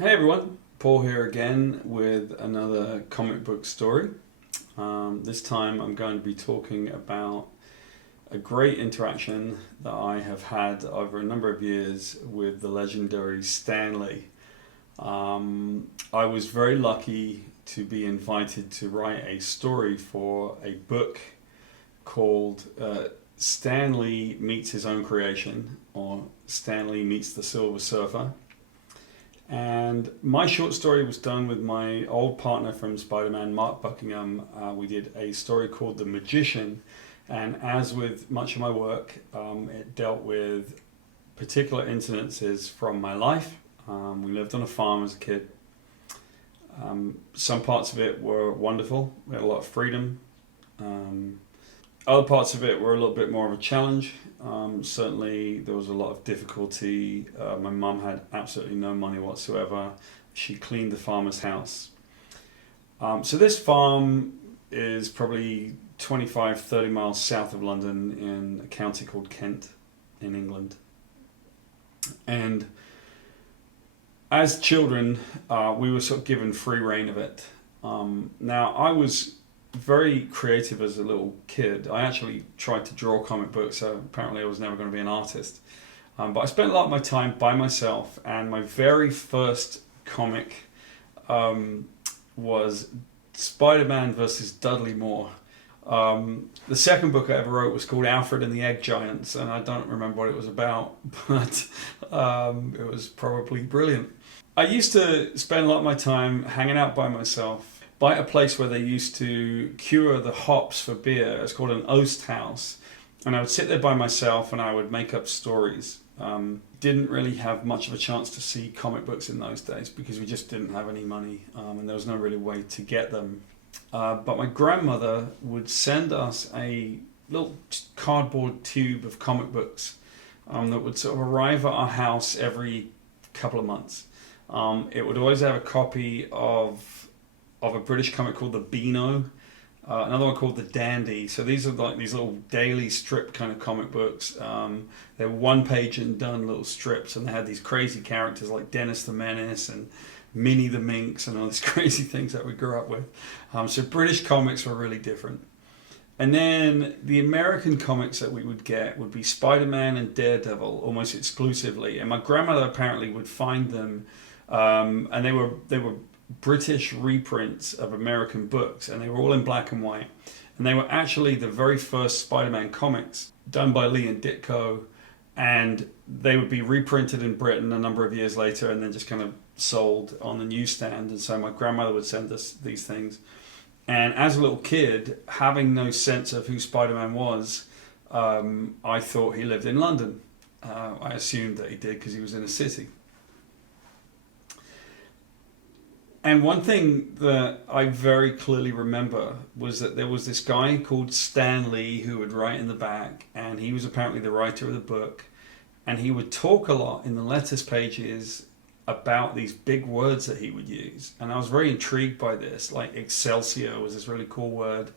Hey everyone, Paul here again with another comic book story. This time I'm going to be talking about a great interaction that I have had over a number of years with the legendary Stan Lee. I was very lucky to be invited to write a story for a book called Stan Lee Meets His Own Creation, or Stan Lee Meets the Silver Surfer. And my short story was done with my old partner from Spider-Man, Mark Buckingham. We did a story called The Magician, and as with much of my work, it dealt with particular incidences from my life. We lived on a farm as a kid. Some parts of it were wonderful. We had a lot of freedom. Other parts of it were a little bit more of a challenge. Certainly there was a lot of difficulty. My mum had absolutely no money whatsoever. She cleaned the farmer's house. So this farm is probably 25-30 miles south of London in a county called Kent in England. And as children, we were sort of given free rein of it. Now I was very creative as a little kid. I actually tried to draw comic books, so apparently I was never going to be an artist. But I spent a lot of my time by myself, and my very first comic was Spider-Man versus Dudley Moore. The second book I ever wrote was called Alfred and the Egg Giants, and I don't remember what it was about, but it was probably brilliant. I used to spend a lot of my time hanging out by myself by a place where they used to cure the hops for beer. It's called an oast house. And I would sit there by myself and I would make up stories. Didn't really have much of a chance to see comic books in those days because we just didn't have any money, and there was no really way to get them. But my grandmother would send us a little cardboard tube of comic books that would sort of arrive at our house every couple of months. It would always have a copy of a British comic called the Beano, another one called the Dandy. So these are like these little daily strip kind of comic books. They're one page and done little strips, and they had these crazy characters like Dennis the Menace and Minnie the Minx and all these crazy things that we grew up with. So British comics were really different. And then the American comics that we would get would be Spider-Man and Daredevil almost exclusively. And my grandmother apparently would find them, and they were British reprints of American books, and they were all in black and white, and they were actually the very first Spider-Man comics done by Lee and Ditko, and they would be reprinted in Britain a number of years later and then just kind of sold on the newsstand. And so my grandmother would send us these things, and as a little kid, having no sense of who Spider-Man was, I thought he lived in London. I assumed that he did because he was in a city. And one thing that I very clearly remember was that there was this guy called Stan Lee who would write in the back, and he was apparently the writer of the book, and he would talk a lot in the letters pages about these big words that he would use. And I was very intrigued by this, like Excelsior was this really cool word.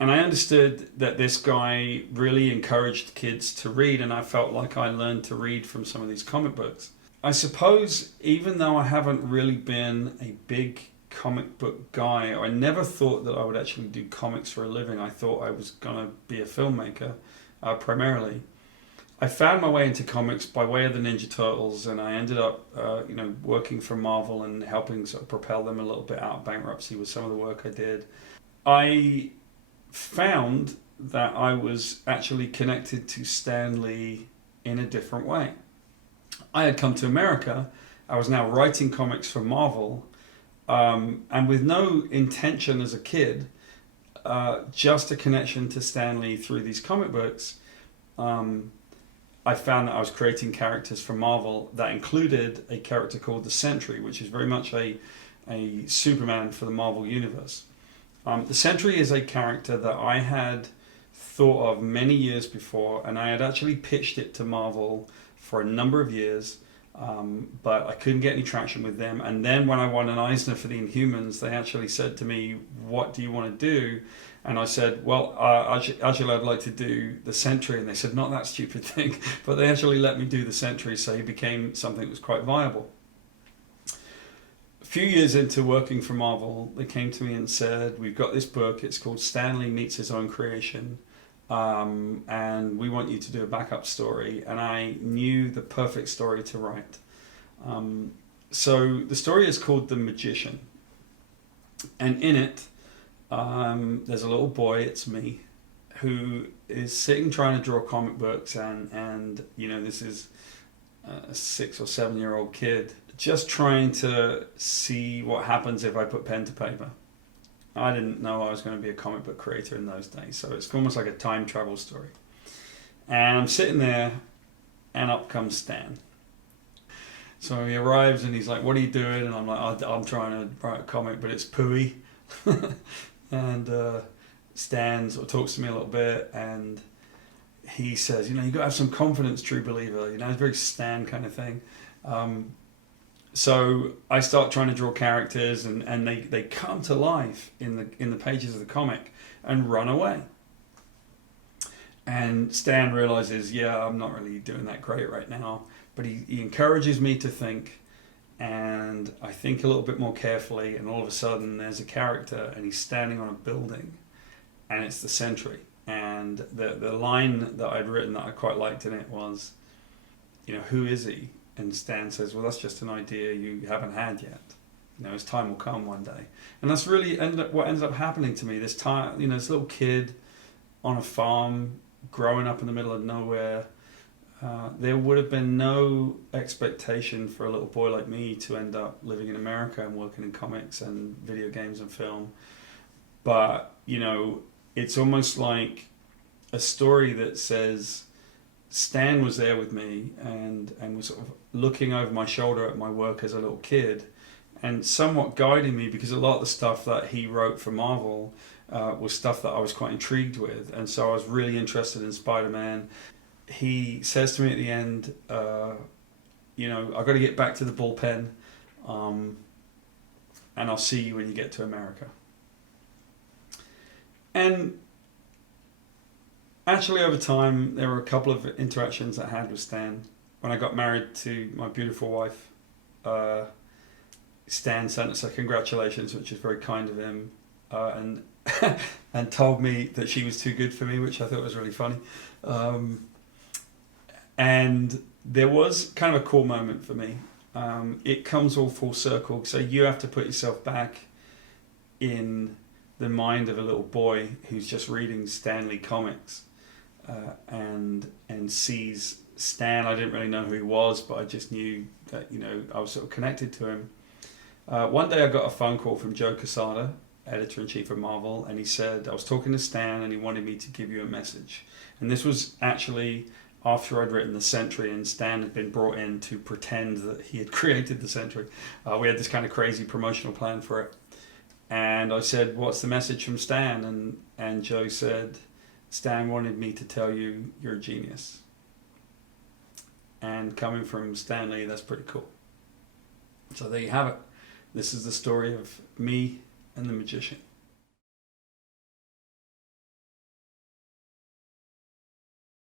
And I understood that this guy really encouraged kids to read, and I felt like I learned to read from some of these comic books. I suppose even though I haven't really been a big comic book guy, I never thought that I would actually do comics for a living. I thought I was going to be a filmmaker primarily. I found my way into comics by way of the Ninja Turtles, and I ended up working for Marvel and helping sort of propel them a little bit out of bankruptcy with some of the work I did. I found that I was actually connected to Stan Lee in a different way. I had come to America. I was now writing comics for Marvel, and with no intention as a kid, just a connection to Stan Lee through these comic books, I found that I was creating characters for Marvel that included a character called the Sentry, which is very much a Superman for the Marvel Universe. The Sentry is a character that I had thought of many years before, and I had actually pitched it to Marvel for a number of years, but I couldn't get any traction with them. And then when I won an Eisner for the Inhumans, they actually said to me, "What do you want to do?" And I said, well, actually I'd like to do the Sentry. And they said, not that stupid thing. But they actually let me do the Sentry, so he became something that was quite viable. few years into working for Marvel, they came to me and said, "We've got this book. It's called Stan Lee Meets His Own Creation, and we want you to do a backup story." And I knew the perfect story to write. So the story is called The Magician, and in it, there's a little boy. It's me, who is sitting trying to draw comic books, and you know, this is a 6 or 7 year old kid just trying to see what happens if I put pen to paper. I didn't know I was going to be a comic book creator in those days, so it's almost like a time travel story. And I'm sitting there, and up comes Stan. So he arrives and he's like, "What are you doing?" And I'm like, "I'm trying to write a comic, but it's pooey." And Stan sort of talks to me a little bit, and he says, "You know, you got to have some confidence, true believer." You know, it's a very Stan kind of thing. So I start trying to draw characters, and they come to life in the pages of the comic and run away. And Stan realizes, yeah, I'm not really doing that great right now, but he encourages me to think, and I think a little bit more carefully, and all of a sudden there's a character, and he's standing on a building, and it's the Sentry. And the line that I'd written that I quite liked in it was, you know, "Who is he?" And Stan says, "Well, that's just an idea you haven't had yet. You know, his time will come one day." And that's really what ended up happening to me. This time, you know, this little kid on a farm, growing up in the middle of nowhere. There would have been no expectation for a little boy like me to end up living in America and working in comics and video games and film. But, you know, it's almost like a story that says Stan was there with me and was sort of looking over my shoulder at my work as a little kid and somewhat guiding me, because a lot of the stuff that he wrote for Marvel was stuff that I was quite intrigued with. And so I was really interested in Spider-Man. He says to me at the end, you know, "I've got to get back to the bullpen, and I'll see you when you get to America." And actually, over time, there were a couple of interactions I had with Stan. When I got married to my beautiful wife, Stan sent us a congratulations, which is very kind of him, and and told me that she was too good for me, which I thought was really funny. And there was kind of a cool moment for me. It comes all full circle, so you have to put yourself back in the mind of a little boy who's just reading Stan Lee comics, and sees Stan. I didn't really know who he was, but I just knew that, you know, I was sort of connected to him. One day I got a phone call from Joe Quesada, editor-in-chief of Marvel, and he said, "I was talking to Stan and he wanted me to give you a message." And this was actually after I'd written the Sentry, and Stan had been brought in to pretend that he had created the Sentry. We had this kind of crazy promotional plan for it. And I said, "What's the message from Stan?" And Joe said, "Stan wanted me to tell you you're a genius." And coming from Stan Lee, that's pretty cool. So there you have it. This is the story of me and the Magician.